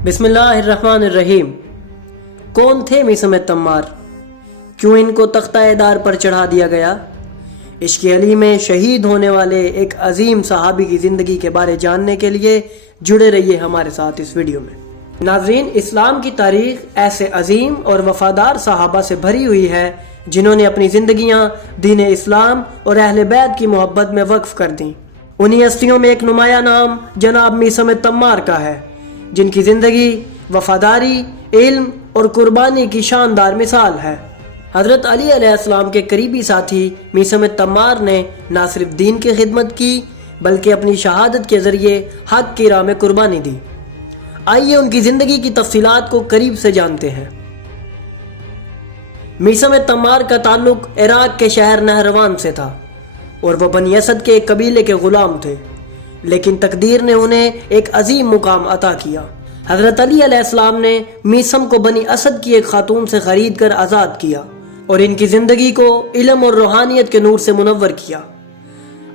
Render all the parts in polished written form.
बिस्मिल्लाहिर्रहमानिर्रहीम। कौन थे मीसम तम्मार? क्यों इनको तख्ता-ए-दार पर चढ़ा दिया गया? इश्क अली में शहीद होने वाले एक अजीम सहाबी की ज़िंदगी के बारे जानने के लिए जुड़े रहिए हमारे साथ इस वीडियो में। नाज़रीन, इस्लाम की तारीख ऐसे अजीम और वफादार सहाबा से भरी हुई है जिन्होंने अपनी ज़िंदगियाँ दीन इस्लाम और अहले बैत की मोहब्बत में वक्फ कर दी। उन्हीं हस्तियों में एक नुमाया नाम जनाब मीसम तम्मार का है, जिनकी ज़िंदगी वफादारी, इल्म और कुर्बानी की शानदार मिसाल है। हज़रत अली अलैहिस्सलाम के करीबी साथी मीसम तम्मार ने न सिर्फ दीन की खिदमत की बल्कि अपनी शहादत के ज़रिए हक़ की राह में कुर्बानी दी। आइए उनकी ज़िंदगी की तफसीलात को करीब से जानते हैं। मीसम तम्मार का ताल्लुक इराक़ के शहर नहरवान से था और वह बनी असद के एक कबीले के ग़ुलाम थे, लेकिन तकदीर ने उन्हें एक अजीम मुकाम अता किया। हज़रत अली अलैहिस्सलाम ने मीसम को बनी असद की एक खातून से ख़रीद कर आज़ाद किया और इनकी ज़िंदगी को इल्म और रूहानियत के नूर से मुनव्वर किया।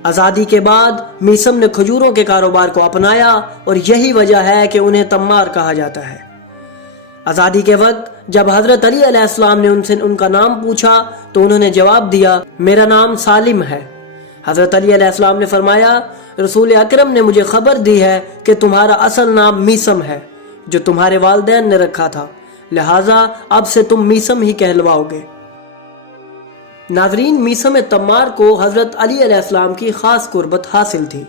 आज़ादी के बाद मीसम ने खजूरों के कारोबार को अपनाया और यही वजह है कि उन्हें तम्मार कहा जाता है। आज़ादी के वक्त जब हज़रत अली अलैहिस्सलाम ने उनसे उनका नाम पूछा तो उन्होंने जवाब दिया, मेरा नाम सालिम है। हज़रत अली अलैहिस्सलाम ने फरमाया, रसूल अकरम ने मुझे खबर दी है कि तुम्हारा असल नाम मीसम है, जो तुम्हारे वालिदैन ने रखा था, लिहाजा अब से तुम मीसम ही कहलवाओगे। नाज़रीन, मीसम तम्मार को हज़रत अली अलैहिस्सलाम की ख़ास कुर्बत हासिल थी।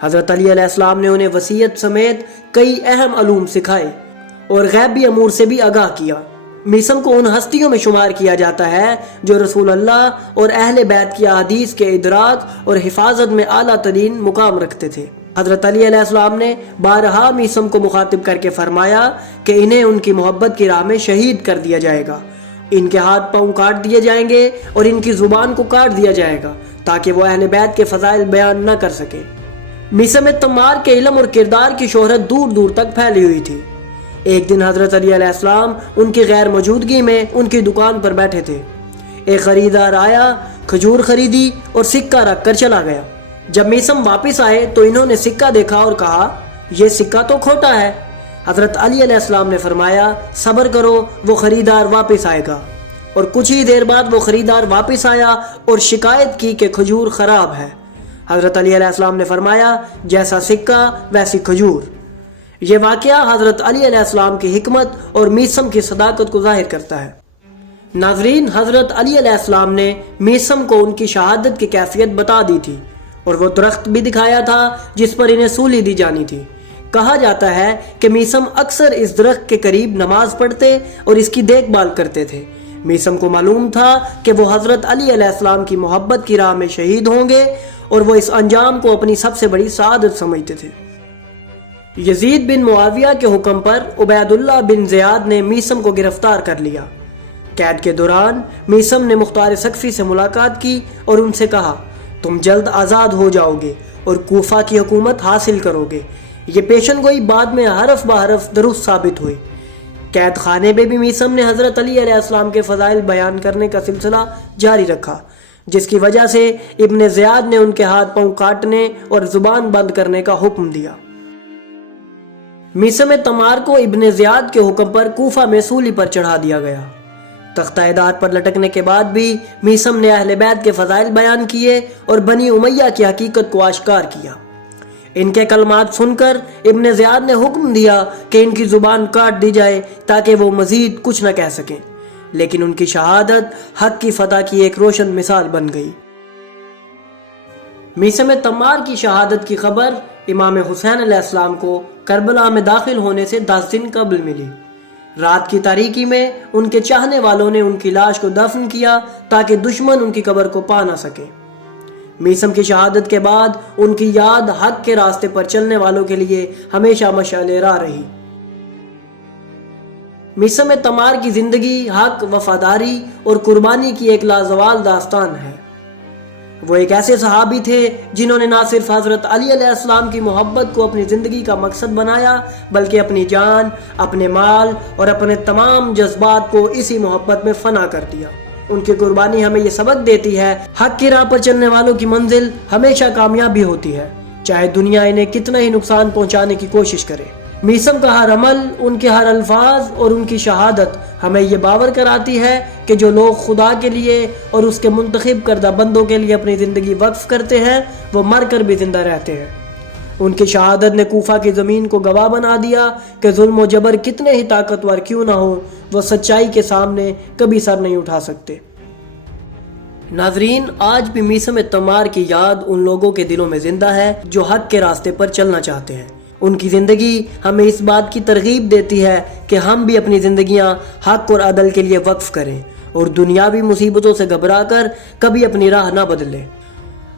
हज़रत अली अलैहिस्सलाम ने उन्हें वसीयत समेत कई अहम अलूम सिखाए और गैबी अमूर से भी आगाह किया। मीसम को उन हस्तियों में शुमार किया जाता है जो रसूल अल्लाह और अहले बैत की अहादीस के इदराक और हिफाजत में आला तरीन मुकाम रखते थे। हज़रत अली अलैहिस्सलाम ने बारहा मीसम को मुखातिब करके फरमाया कि इन्हें उनकी मोहब्बत की राह में शहीद कर दिया जाएगा, इनके हाथ पाँव काट दिए जाएंगे और इनकी ज़ुबान को काट दिया जाएगा ताकि वो अहले बैत के फ़ज़ाइल बयान न कर सके। मीसम तम्मार के इल्म और किरदार की शोहरत दूर दूर तक फैली हुई थी। एक दिन हज़रत अली अलैहिस्सलाम उनकी गैर मौजूदगी में उनकी दुकान पर बैठे थे। एक ख़रीदार आया, खजूर खरीदी और सिक्का रख कर चला गया। जब मीसम वापस आए तो इन्होंने सिक्का देखा और कहा, यह सिक्का तो खोटा है। हज़रत अली अलैहिस्सलाम ने फरमाया, सब्र करो, वो ख़रीदार वापस आएगा। और कुछ ही देर बाद वो ख़रीदार वापस आया और शिकायत की कि खजूर ख़राब है। हज़रत अली अलैहिस्सलाम ने फरमाया, जैसा सिक्का वैसी खजूर। ये वाक़या हज़रत अली अलैहिस्सलाम की हिकमत और मीसम की सदाकत को ज़ाहिर करता है। नाज़रीन, हज़रत अली अलैहिस्सलाम ने मीसम को उनकी शहादत की कैफियत बता दी थी और वो दरख्त भी दिखाया था जिस पर इन्हें सूली दी जानी थी। कहा जाता है कि मीसम अक्सर इस दरख्त के करीब नमाज पढ़ते और इसकी देखभाल करते थे। मीसम को मालूम था कि वो हज़रत अली अलैहिस्सलाम की मोहब्बत की राह में शहीद होंगे और वो इस अंजाम को अपनी सबसे बड़ी सआदत समझते थे। यजीद बिन मुआविया के हुक्म पर उबैदुल्लाह बिन ज़ियाद ने मीसम को गिरफ्तार कर लिया। कैद के दौरान मीसम ने मुख्तार सकफ़ी से मुलाकात की और उनसे कहा, तुम जल्द आज़ाद हो जाओगे और कूफा की हुकूमत हासिल करोगे। ये पेशन गोई बाद में हरफ बहरफ दुरुस्त साबित हुई। कैद खाने में भी मीसम ने हज़रत अली अलैहिस्सलाम के फ़ज़ाइल बयान करने का सिलसिला जारी रखा, जिसकी वजह से इब्न ज़ियाद ने उनके हाथ पाँव काटने और ज़ुबान बंद करने का हुक्म दिया। मीसम तम्मार को इब्न ज़ियाद के हुक्म पर कूफा में सूली पर चढ़ा दिया गया। तख्ता-ए-दार पर लटकने के बाद भी मीसम ने अहले बैत के फ़ज़ाइल बयान किए और बनी उमैया की हकीकत को आश्कार किया। इनके कलमात सुनकर इब्न ज़ियाद ने हुक्म दिया कि इनकी ज़ुबान काट दी जाए ताकि वो मज़ीद कुछ न कह सकें, लेकिन उनकी शहादत हक़ की फ़तह की एक रोशन मिसाल बन गई। मीसम तम्मार की शहादत की खबर इमाम हुसैन अलैहिस्सलाम को करबला में दाखिल होने से 10 दिन कबल मिली। रात की तारीकी में उनके चाहने वालों ने उनकी लाश को दफन किया ताकि दुश्मन उनकी कब्र को पा ना सके। मीसम की शहादत के बाद उनकी याद हक़ के रास्ते पर चलने वालों के लिए हमेशा मशाल राह रही। मीसम तम्मार की ज़िंदगी हक़, वफादारी और कुर्बानी की एक लाजवाल दास्तान है। वो एक ऐसे सहाबी थे जिन्होंने ना सिर्फ हज़रत अली अलैहिस्सलाम की मोहब्बत को अपनी ज़िंदगी का मकसद बनाया बल्कि अपनी जान, अपने माल और अपने तमाम जज्बात को इसी मोहब्बत में फ़ना कर दिया। उनकी कुर्बानी हमें ये सबक देती है, हक़ की राह पर चलने वालों की मंजिल हमेशा कामयाबी होती है, चाहे दुनिया इन्हें कितना ही नुकसान पहुँचाने की कोशिश करे। میثم کا ہر عمل، ان کے ہر الفاظ اور ان کی شہادت ہمیں یہ باور کراتی ہے کہ جو لوگ خدا کے لیے اور اس کے منتخب کردہ بندوں کے لیے اپنی زندگی وقف کرتے ہیں وہ مر کر بھی زندہ رہتے ہیں۔ ان کی شہادت نے کوفہ کی زمین کو گواہ بنا دیا کہ ظلم و جبر کتنے ہی طاقتور کیوں نہ ہوں، وہ سچائی کے سامنے کبھی سر نہیں اٹھا سکتے۔ ناظرین، آج بھی میثم تمار کی یاد ان لوگوں کے دلوں میں زندہ ہے جو حق کے راستے پر چلنا چاہتے ہیں۔ ان کی زندگی ہمیں اس بات کی ترغیب دیتی ہے کہ ہم بھی اپنی زندگیاں حق اور عدل کے لیے وقف کریں اور دنیاوی مصیبتوں سے گھبرا کر کبھی اپنی راہ نہ بدلیں۔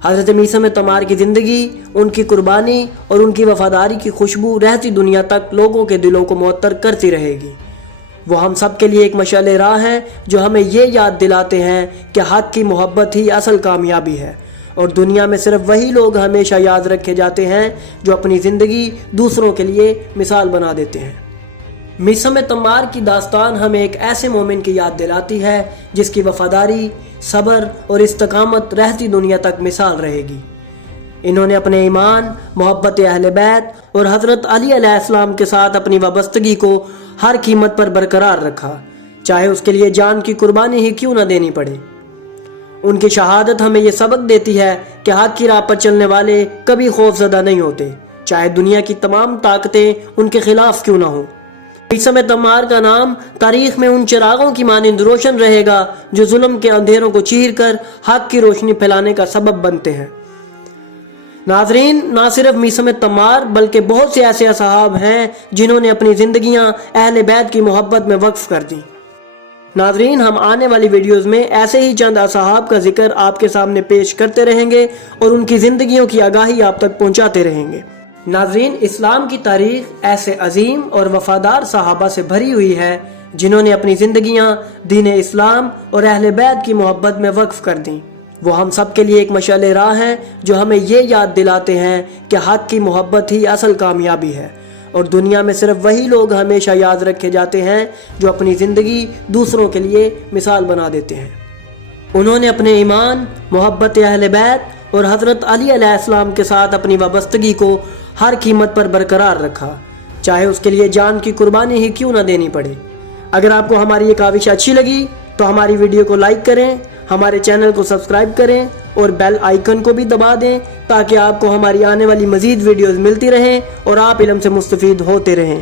حضرت میثم تمار کی زندگی، ان کی قربانی اور ان کی وفاداری کی خوشبو رہتی دنیا تک لوگوں کے دلوں کو معطر کرتی رہے گی۔ وہ ہم سب کے لیے ایک مشعل راہ ہے جو ہمیں یہ یاد دلاتے ہیں کہ حق کی محبت ہی اصل کامیابی ہے، اور دنیا میں صرف وہی لوگ ہمیشہ یاد رکھے جاتے ہیں جو اپنی زندگی دوسروں کے لیے مثال بنا دیتے ہیں۔ میثم تمار کی داستان ہمیں ایک ایسے مومن کی یاد دلاتی ہے جس کی وفاداری، صبر اور استقامت رہتی دنیا تک مثال رہے گی۔ انہوں نے اپنے ایمان، محبت اہل بیت اور حضرت علی علیہ السلام کے ساتھ اپنی وابستگی کو ہر قیمت پر برقرار رکھا، چاہے اس کے لیے جان کی قربانی ہی کیوں نہ دینی پڑے۔ ان کی شہادت ہمیں یہ سبق دیتی ہے کہ حق کی راہ پر چلنے والے کبھی خوف زدہ نہیں ہوتے، چاہے دنیا کی تمام طاقتیں ان کے خلاف کیوں نہ ہوں۔ میثم تمار کا نام تاریخ میں ان چراغوں کی مانند روشن رہے گا جو ظلم کے اندھیروں کو چیر کر حق کی روشنی پھیلانے کا سبب بنتے ہیں۔ ناظرین، نہ صرف میثم تمار بلکہ بہت سے ایسے اصحاب ہیں جنہوں نے اپنی زندگیاں اہل بیت کی محبت میں وقف کر دیں۔ ناظرین، ہم آنے والی ویڈیوز میں ایسے ہی چند اصحاب کا ذکر آپ کے سامنے پیش کرتے رہیں گے اور ان کی زندگیوں کی آگاہی آپ تک پہنچاتے رہیں گے۔ ناظرین، اسلام کی تاریخ ایسے عظیم اور وفادار صحابہ سے بھری ہوئی ہے جنہوں نے اپنی زندگیاں دین اسلام اور اہل بیت کی محبت میں وقف کر دیں۔ وہ ہم سب کے لیے ایک مشعل راہ ہے جو ہمیں یہ یاد دلاتے ہیں کہ حق کی محبت ہی اصل کامیابی ہے، اور دنیا میں صرف وہی لوگ ہمیشہ یاد رکھے جاتے ہیں جو اپنی زندگی دوسروں کے لیے مثال بنا دیتے ہیں۔ انہوں نے اپنے ایمان، محبت اہل بیت اور حضرت علی علیہ السلام کے ساتھ اپنی وابستگی کو ہر قیمت پر برقرار رکھا، چاہے اس کے لیے جان کی قربانی ہی کیوں نہ دینی پڑے۔ اگر آپ کو ہماری یہ کاوش اچھی لگی تو ہماری ویڈیو کو لائک کریں، ہمارے چینل کو سبسکرائب کریں اور بیل آئیکن کو بھی دبا دیں تاکہ آپ کو ہماری آنے والی مزید ویڈیوز ملتی رہیں اور آپ علم سے مستفید ہوتے رہیں۔